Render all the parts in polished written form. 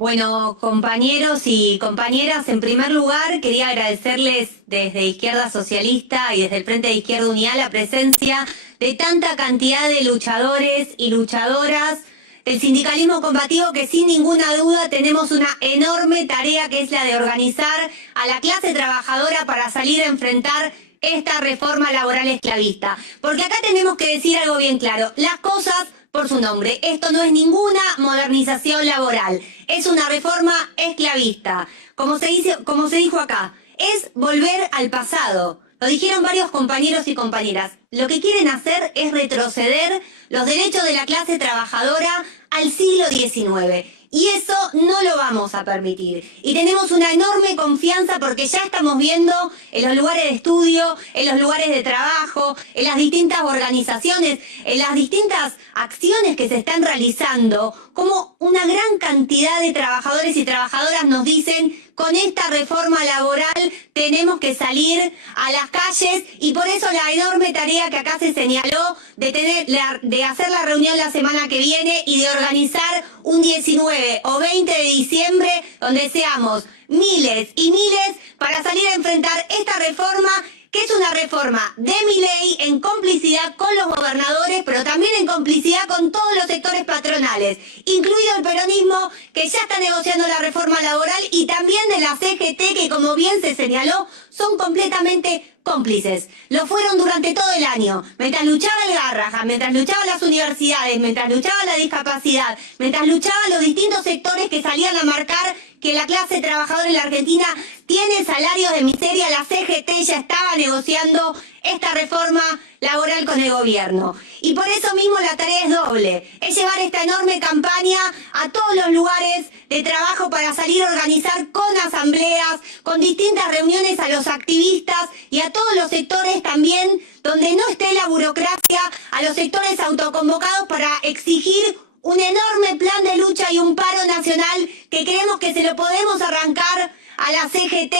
Bueno, compañeros y compañeras, en primer lugar quería agradecerles desde Izquierda Socialista y desde el Frente de Izquierda Unida la presencia de tanta cantidad de luchadores y luchadoras del sindicalismo combativo que sin ninguna duda tenemos una enorme tarea que es la de organizar a la clase trabajadora para salir a enfrentar esta reforma laboral esclavista. Porque acá tenemos que decir algo bien claro, las cosas por su nombre. Esto no es ninguna modernización laboral, es una reforma esclavista. Como se dijo acá, es volver al pasado. Lo dijeron varios compañeros y compañeras. Lo que quieren hacer es retroceder los derechos de la clase trabajadora al siglo XIX. Y eso no lo vamos a permitir. Y tenemos una enorme confianza porque ya estamos viendo en los lugares de estudio, en los lugares de trabajo, en las distintas organizaciones, en las distintas acciones que se están realizando, como una gran cantidad de trabajadores y trabajadoras nos dicen: con esta reforma laboral tenemos que salir a las calles, y por eso la enorme tarea que acá se señaló de hacer la reunión la semana que viene y de organizar un 19 o 20 de diciembre donde seamos miles y miles para salir a enfrentar esta reforma, que es una reforma de Milei en complicidad con los gobernadores, pero también en complicidad con todos los sectores patronales, incluido el peronismo, que ya está negociando la reforma laboral, y también de la CGT, que como bien se señaló, son completamente cómplices. Lo fueron durante todo el año, mientras luchaba el Garrahan, mientras luchaban las universidades, mientras luchaba la discapacidad, mientras luchaban los distintos sectores que salían a marcar que la clase trabajadora en la Argentina tiene salarios de miseria. La CGT ya estaba negociando esta reforma laboral con el gobierno. Y por eso mismo la tarea es doble, es llevar esta enorme campaña a todos los lugares de trabajo para salir a organizar con asambleas, con distintas reuniones a los activistas y a todos los sectores también, donde no esté la burocracia, a los sectores autoconvocados para exigir un enorme plan de lucha y un paro nacional que creemos que se lo podemos arrancar a la CGT,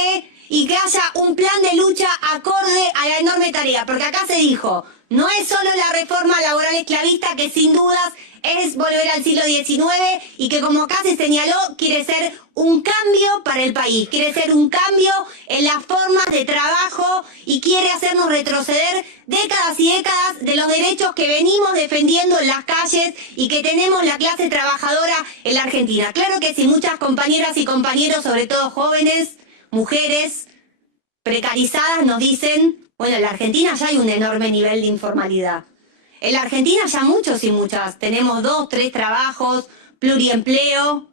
y que haya un plan de lucha acorde a la enorme tarea. Porque acá se dijo, no es solo la reforma laboral esclavista, que sin dudas es volver al siglo XIX, y que, como acá se señaló, quiere ser un cambio para el país, quiere ser un cambio en las formas de trabajo y quiere hacernos retroceder décadas y décadas de los derechos que venimos defendiendo en las calles y que tenemos la clase trabajadora en la Argentina. Claro que sí, muchas compañeras y compañeros, sobre todo jóvenes, mujeres precarizadas, nos dicen: bueno, en la Argentina ya hay un enorme nivel de informalidad. En la Argentina ya muchos y muchas tenemos 2, 3 trabajos, pluriempleo.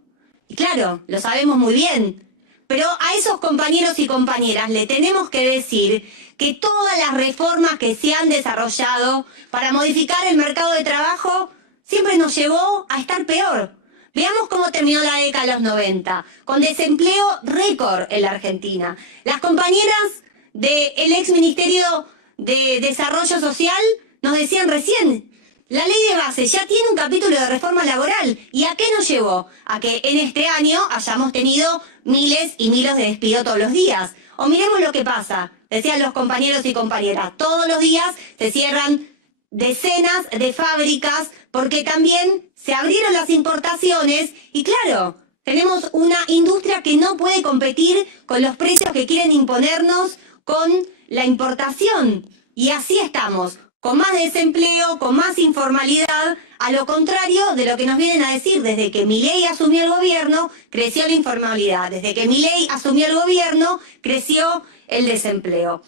Y claro, lo sabemos muy bien. Pero a esos compañeros y compañeras le tenemos que decir que todas las reformas que se han desarrollado para modificar el mercado de trabajo siempre nos llevó a estar peor. Veamos cómo terminó la década de los 90, con desempleo récord en la Argentina. Las compañeras del ex Ministerio de Desarrollo Social nos decían recién: la ley de base ya tiene un capítulo de reforma laboral. ¿Y a qué nos llevó? A que en este año hayamos tenido miles y miles de despidos todos los días. O miremos lo que pasa, decían los compañeros y compañeras, todos los días se cierran decenas de fábricas porque también se abrieron las importaciones y claro, tenemos una industria que no puede competir con los precios que quieren imponernos con la importación. Y así estamos, con más desempleo, con más informalidad, a lo contrario de lo que nos vienen a decir. Desde que Milei asumió el gobierno, creció la informalidad. Desde que Milei asumió el gobierno, creció el desempleo.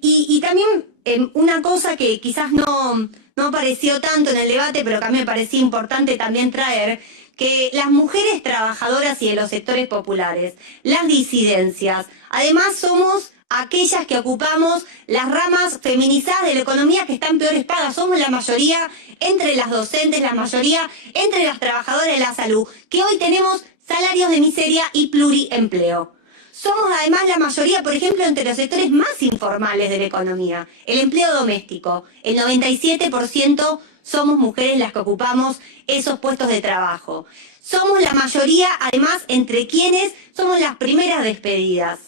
Y también una cosa que quizás no apareció tanto en el debate, pero que a mí me parecía importante también traer, que las mujeres trabajadoras y de los sectores populares, las disidencias, además somos aquellas que ocupamos las ramas feminizadas de la economía que están peores pagas. Somos la mayoría entre las docentes, la mayoría entre las trabajadoras de la salud, que hoy tenemos salarios de miseria y pluriempleo. Somos además la mayoría, por ejemplo, entre los sectores más informales de la economía, el empleo doméstico. El 97% somos mujeres las que ocupamos esos puestos de trabajo. Somos la mayoría, además, entre quienes somos las primeras despedidas.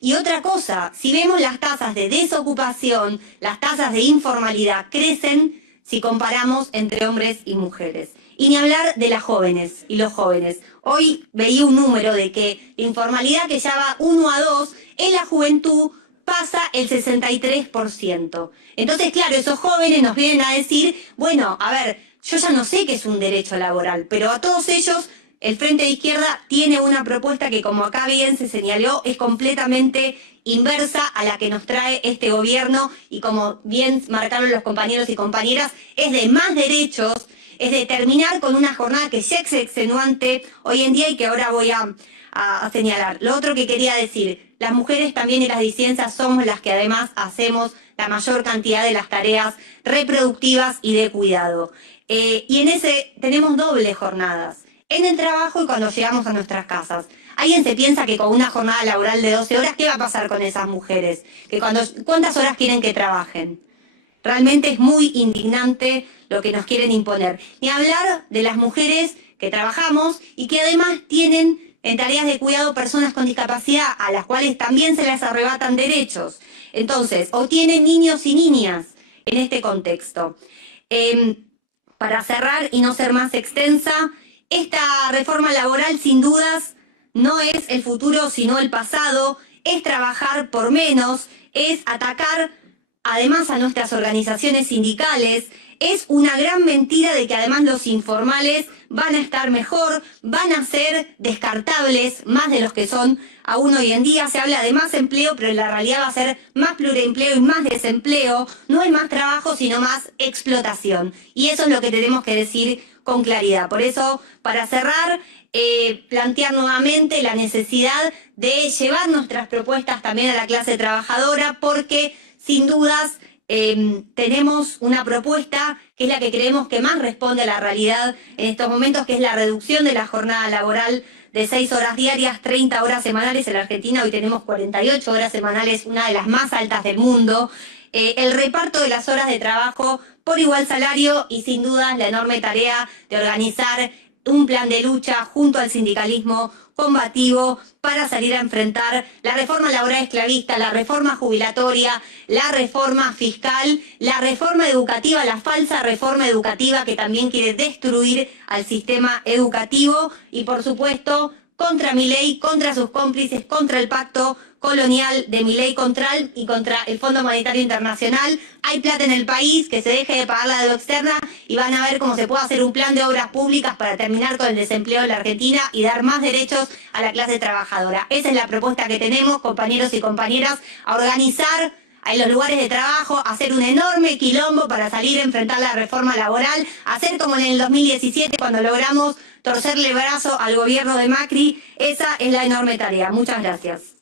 Y otra cosa, si vemos las tasas de desocupación, las tasas de informalidad crecen si comparamos entre hombres y mujeres. Y ni hablar de las jóvenes y los jóvenes. Hoy veía un número de que la informalidad que ya va 1 a 2 en la juventud pasa el 63%. Entonces, claro, esos jóvenes nos vienen a decir, bueno, a ver, yo ya no sé qué es un derecho laboral, pero a todos ellos el Frente de Izquierda tiene una propuesta que, como acá bien se señaló, es completamente inversa a la que nos trae este gobierno y, como bien marcaron los compañeros y compañeras, es de más derechos, es de terminar con una jornada que ya es extenuante hoy en día y que ahora voy a señalar. Lo otro que quería decir, las mujeres también y las disidencias somos las que además hacemos la mayor cantidad de las tareas reproductivas y de cuidado. Y en ese tenemos dobles jornadas, en el trabajo y cuando llegamos a nuestras casas. ¿Alguien se piensa que con una jornada laboral de 12 horas, qué va a pasar con esas mujeres? ¿Cuántas horas quieren que trabajen? Realmente es muy indignante lo que nos quieren imponer. Ni hablar de las mujeres que trabajamos y que además tienen en tareas de cuidado personas con discapacidad a las cuales también se les arrebatan derechos. Entonces, o tienen niños y niñas en este contexto. Para cerrar y no ser más extensa, esta reforma laboral sin dudas no es el futuro sino el pasado, es trabajar por menos, es atacar además a nuestras organizaciones sindicales, es una gran mentira de que además los informales van a estar mejor, van a ser descartables, más de los que son aún hoy en día. Se habla de más empleo, pero en la realidad va a ser más pluriempleo y más desempleo. No hay más trabajo, sino más explotación. Y eso es lo que tenemos que decir con claridad. Por eso, para cerrar, plantear nuevamente la necesidad de llevar nuestras propuestas también a la clase trabajadora, porque sin dudas tenemos una propuesta que es la que creemos que más responde a la realidad en estos momentos, que es la reducción de la jornada laboral de 6 horas diarias, 30 horas semanales. En la Argentina hoy tenemos 48 horas semanales, una de las más altas del mundo. El reparto de las horas de trabajo por igual salario y sin duda la enorme tarea de organizar un plan de lucha junto al sindicalismo combativo para salir a enfrentar la reforma laboral esclavista, la reforma jubilatoria, la reforma fiscal, la reforma educativa, la falsa reforma educativa que también quiere destruir al sistema educativo y, por supuesto, contra Milei, contra sus cómplices, contra el pacto colonial de Milei y contra el Fondo Monetario Internacional. Hay plata en el país, que se deje de pagar la deuda externa y van a ver cómo se puede hacer un plan de obras públicas para terminar con el desempleo en la Argentina y dar más derechos a la clase trabajadora. Esa es la propuesta que tenemos, compañeros y compañeras, a organizar en los lugares de trabajo, hacer un enorme quilombo para salir a enfrentar la reforma laboral, hacer como en el 2017 cuando logramos torcerle el brazo al gobierno de Macri. Esa es la enorme tarea. Muchas gracias.